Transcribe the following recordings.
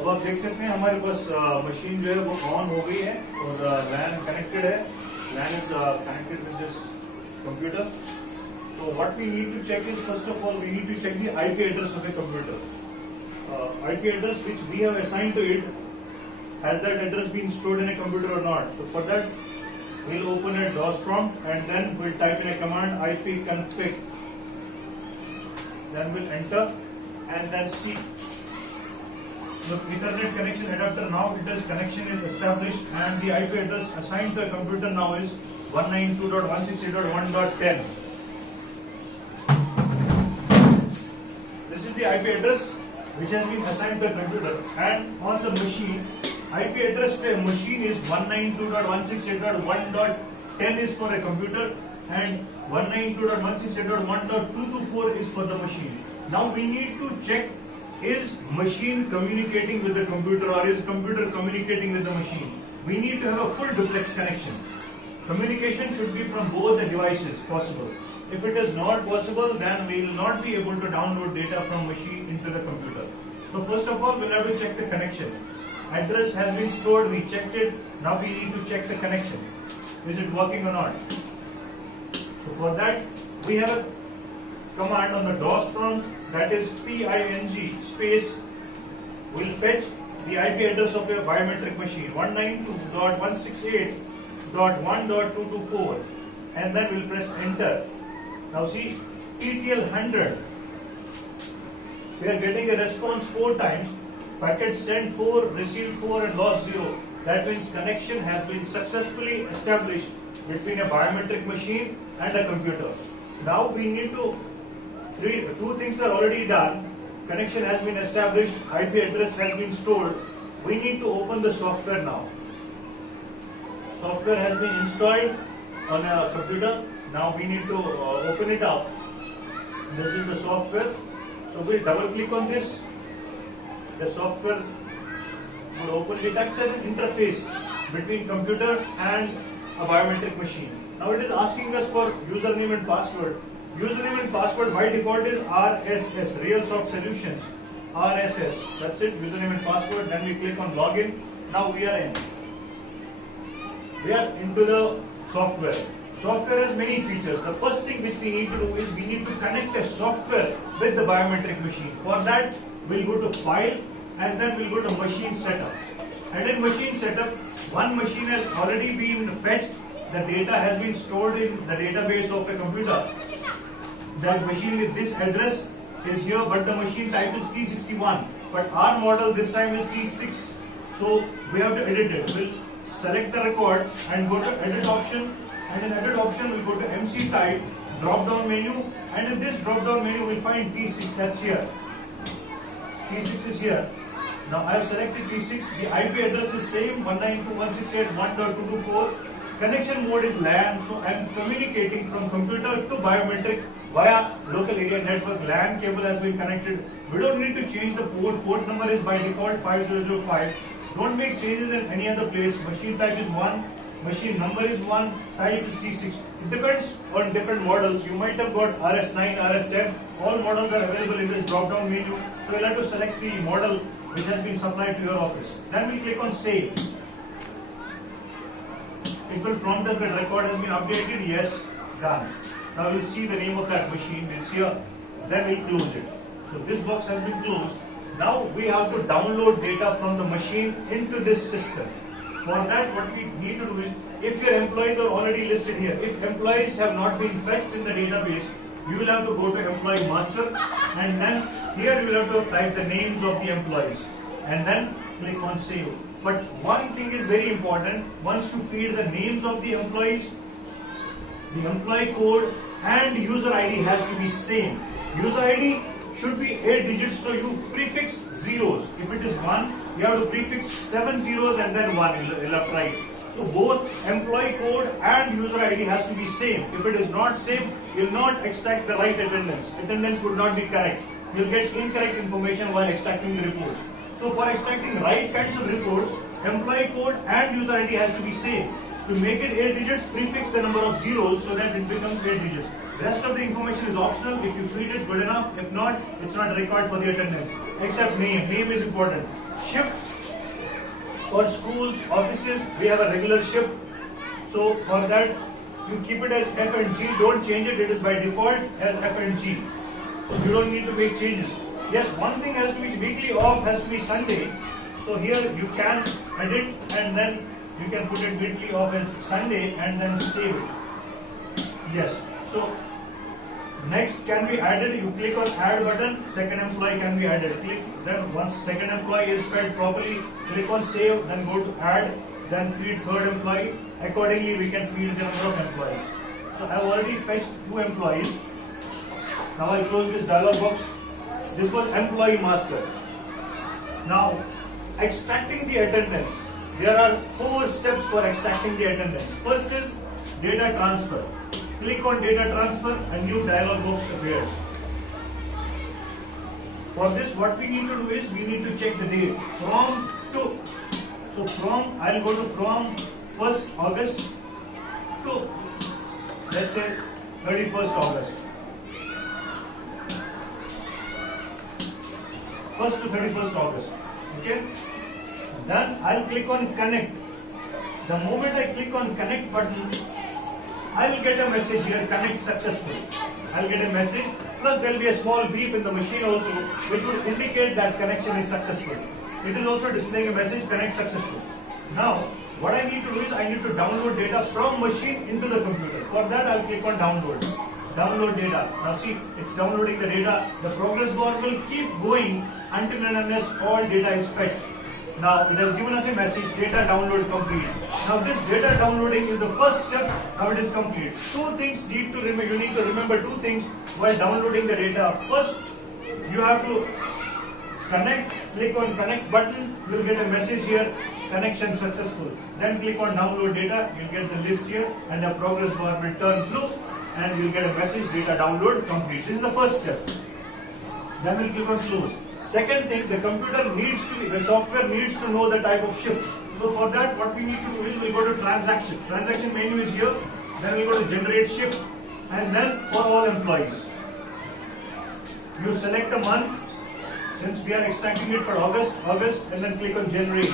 अब आप देख सकते हैं हमारे पास मशीन जो है वो ऑन हो गई है और लैन कनेक्टेड है. LAN is connected with this computer. So what we need to check is, first of all, we need to check the IP address of a computer. IP address which we have assigned to it, has that address been stored in a computer or not? So for that, we'll open a DOS prompt and then we'll type in a command ipconfig. Then we'll enter and then see. The Ethernet connection adapter, now it is connection is established and the IP address assigned to a computer now is 192.168.1.10. This is the IP address which has been assigned to a computer, and on the machine, IP address to a machine is 192.168.1.10 is for a computer and 192.168.1.224 is for the machine. Now we need to check, is machine communicating with the computer or is computer communicating with the machine? We need to have a full duplex connection. Communication should be from both the devices possible. If it is not possible, then we will not be able to download data from machine into the computer. So first of all, we'll have to check the connection. Address has been stored, we checked it. Now we need to check the connection. Is it working or not? So for that, we have a command on the DOS prompt, that is ping space. We'll fetch the IP address of a biometric machine 192.168.1.224 and then we'll press enter. Now see, TTL 100. We are getting a response 4 times. Packet sent 4, received 4 and lost 0. That means connection has been successfully established between a biometric machine and a computer. Now we need to, two things are already done. Connection has been established, IP address has been stored. We need to open the software now. Software has been installed on a computer. Now we need to open it up. This is the software. So we'll double click on this. The software will open. It acts as an interface between computer and a biometric machine. Now it is asking us for username and password. Username and password by default is RSS, Real Soft Solutions. RSS. That's it, username and password. Then we click on login. Now we are in. We are into the software. Software has many features. The first thing which we need to do is we need to connect a software with the biometric machine. For that, we'll go to File and then we'll go to Machine Setup. And in Machine Setup, one machine has already been fetched. The data has been stored in the database of a computer. That machine with this address is here, but the machine type is T61. But our model this time is T6. So we have to edit it. We'll select the record and go to Edit option. And in Edit option, we'll go to MC type, drop down menu, and in this drop down menu, we'll find T6, that's here. T6 is here. Now I have selected T6, the IP address is same, 192.168.1.224. Connection mode is LAN, so I am communicating from computer to biometric via local area network. LAN cable has been connected. We don't need to change the port. Port number is by default 5005. Don't make changes in any other place. Machine type is 1. Machine number is 1, type is T6. It depends on different models. You might have got RS9, RS10. All models are available in this drop down menu. So you'll have to select the model which has been supplied to your office. Then we click on Save. It will prompt us that record has been updated. Yes, done. Now we'll see the name of that machine is here. Then we'll close it. So this box has been closed. Now we have to download data from the machine into this system. For that, what we need to do is, if your employees are already listed here, if employees have not been fetched in the database, you will have to go to employee master and then here you will have to type the names of the employees and then click on save. But one thing is very important, once you feed the names of the employees, the employee code and user ID has to be same. User ID should be 8 digits, so you prefix zeros. If it is 1, you have to prefix 7 zeros and then 1, you'll have to write. So both employee code and user ID has to be same. If it is not same, you'll not extract the right attendance. Attendance would not be correct. You'll get incorrect information while extracting the reports. So for extracting right kinds of reports, employee code and user ID has to be same. To make it 8 digits, prefix the number of zeros so that it becomes 8 digits. Rest of the information is optional. If you feed it, good enough. If not, it's not required for the attendance. Except name. Name is important. Shift. For schools, offices, we have a regular shift. So for that, you keep it as F and G. Don't change it. It is by default as F and G. So you don't need to make changes. Yes, one thing has to be weekly off, has to be Sunday. So here you can edit and then you can put it weekly off as Sunday and then save it. Yes. So next can be added. You click on add button. Second employee can be added. Click. Then once second employee is fed properly, click on save. Then go to add. Then feed third employee. Accordingly, we can feed the number of employees. So I have already fetched 2 employees. Now I close this dialog box. This was employee master. Now extracting the attendance. There are 4 steps for extracting the attendance. First is data transfer. Click on data transfer, a new dialog box appears. For this, what we need to do is we need to check the date from to. So from, I'll go to from 1st August to, let's say, 31st August. 1st to 31st August. Okay. Then I'll click on connect. The moment I click on connect button, I will get a message here, connect successfully. I'll get a message, plus there will be a small beep in the machine also, which would indicate that connection is successful. It is also displaying a message, connect successful. Now, what I need to do is I need to download data from machine into the computer. For that, I'll click on download. Download data. Now see, it's downloading the data. The progress bar will keep going until and unless all data is fetched. Now it has given us a message, data download complete. Now this data downloading is the first step. Now it is complete. You need to remember 2 things while downloading the data. First, you have to connect. Click on connect button. You will get a message here, connection successful. Then click on download data. You will get the list here, and the progress bar will turn blue, and you will get a message, data download complete. This is the first step. Then we'll click on close. Second thing, the software needs to know the type of shift. So for that, what we need to do is we'll go to transaction. Transaction menu is here. Then we'll go to generate shift, and then for all employees. You select a month. Since we are extracting it for August, and then click on generate.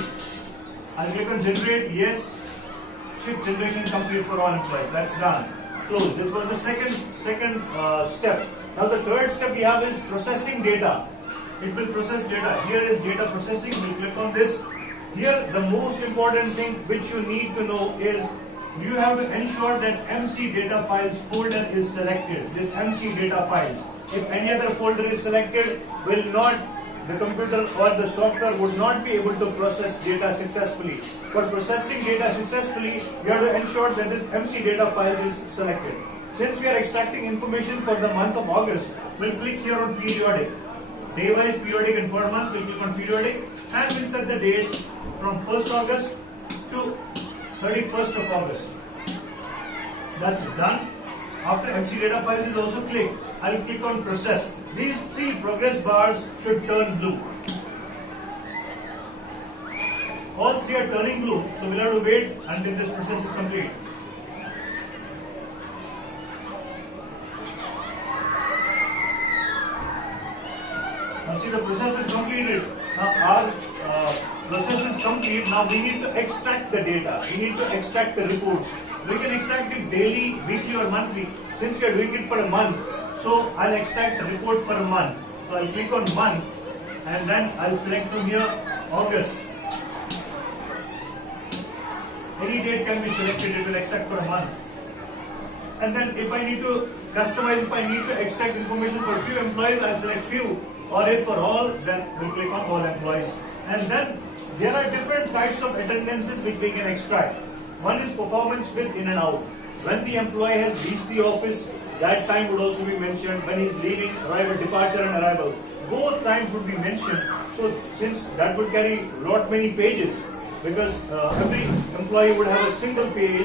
I'll click on generate, yes. Shift generation complete for all employees. That's done. Close. This was the second step. Now the third step we have is processing data. It will process data. Here is data processing. We'll click on this. Here, the most important thing which you need to know is you have to ensure that MC data files folder is selected. This MC data files. If any other folder is selected, the computer or the software would not be able to process data successfully. For processing data successfully, you have to ensure that this MC data files is selected. Since we are extracting information for the month of August, we'll click here on periodic. Day-wise periodic and for a month, we'll click on periodic and we'll set the date from 1st August to 31st of August. That's done. After MC data files is also clicked, I'll click on process. These 3 progress bars should turn blue. All 3 are turning blue, so we'll have to wait until this process is complete. Now see, the process is completed. Now our process is complete. Now we need to extract the data. We need to extract the reports. We can extract it daily, weekly or monthly. Since we are doing it for a month, so I'll extract the report for a month. So I'll click on month and then I'll select from here August. Any date can be selected, it will extract for a month. And then if I need to customize, if I need to extract information for few employees, I'll select few. Or if for all, then we'll click on all employees. And then there are different types of attendances which we can extract. One is performance with in and out. When the employee has reached the office, that time would also be mentioned. When he's leaving, arrival, departure and arrival. Both times would be mentioned. So since that would carry many pages, because every employee would have a single page,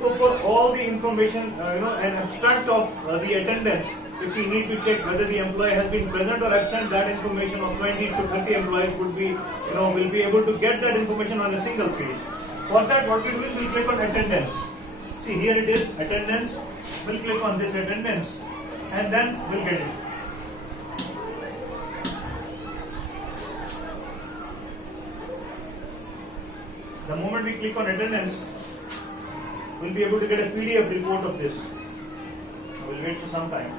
So for all the information, an abstract of the attendance, if we need to check whether the employee has been present or absent, that information of 20 to 30 employees would be, will be able to get that information on a single page. For that, what we do is we click on attendance. See, here it is, attendance. We'll click on this attendance and then we'll get it. The moment we click on attendance, we'll be able to get a PDF report of this. We'll wait for some time.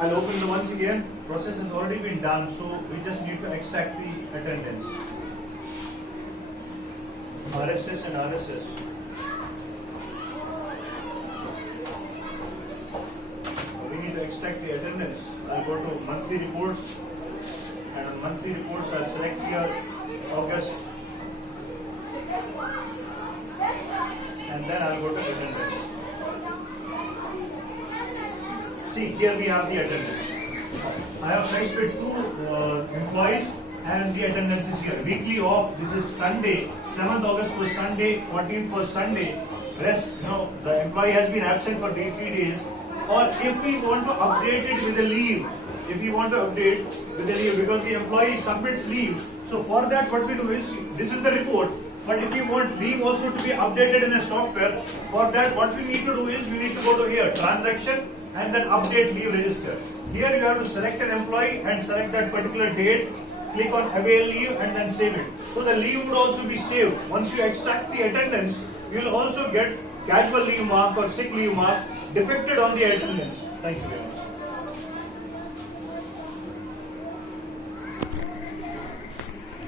I'll open it once again. Process has already been done, so we just need to extract the attendance. RSS and RSS. We need to extract the attendance. I'll go to monthly reports, and on monthly reports I'll select here August, and then I'll go to attendance. See, here we have the attendance. I have placed with two employees and the attendance is here. Weekly off, this is Sunday, 7th August was Sunday, 14th was Sunday. Rest, the employee has been absent for 3 days. Or if we want to update it with a leave, because the employee submits leave. So for that what we do is, this is the report. But if you want leave also to be updated in a software, for that what we need to do is, you need to go to here, transaction, and then update leave register. Here you have to select an employee and select that particular date, click on avail leave and then save it. So the leave would also be saved. Once you extract the attendance, you will also get casual leave mark or sick leave mark depicted on the attendance. Thank you very much.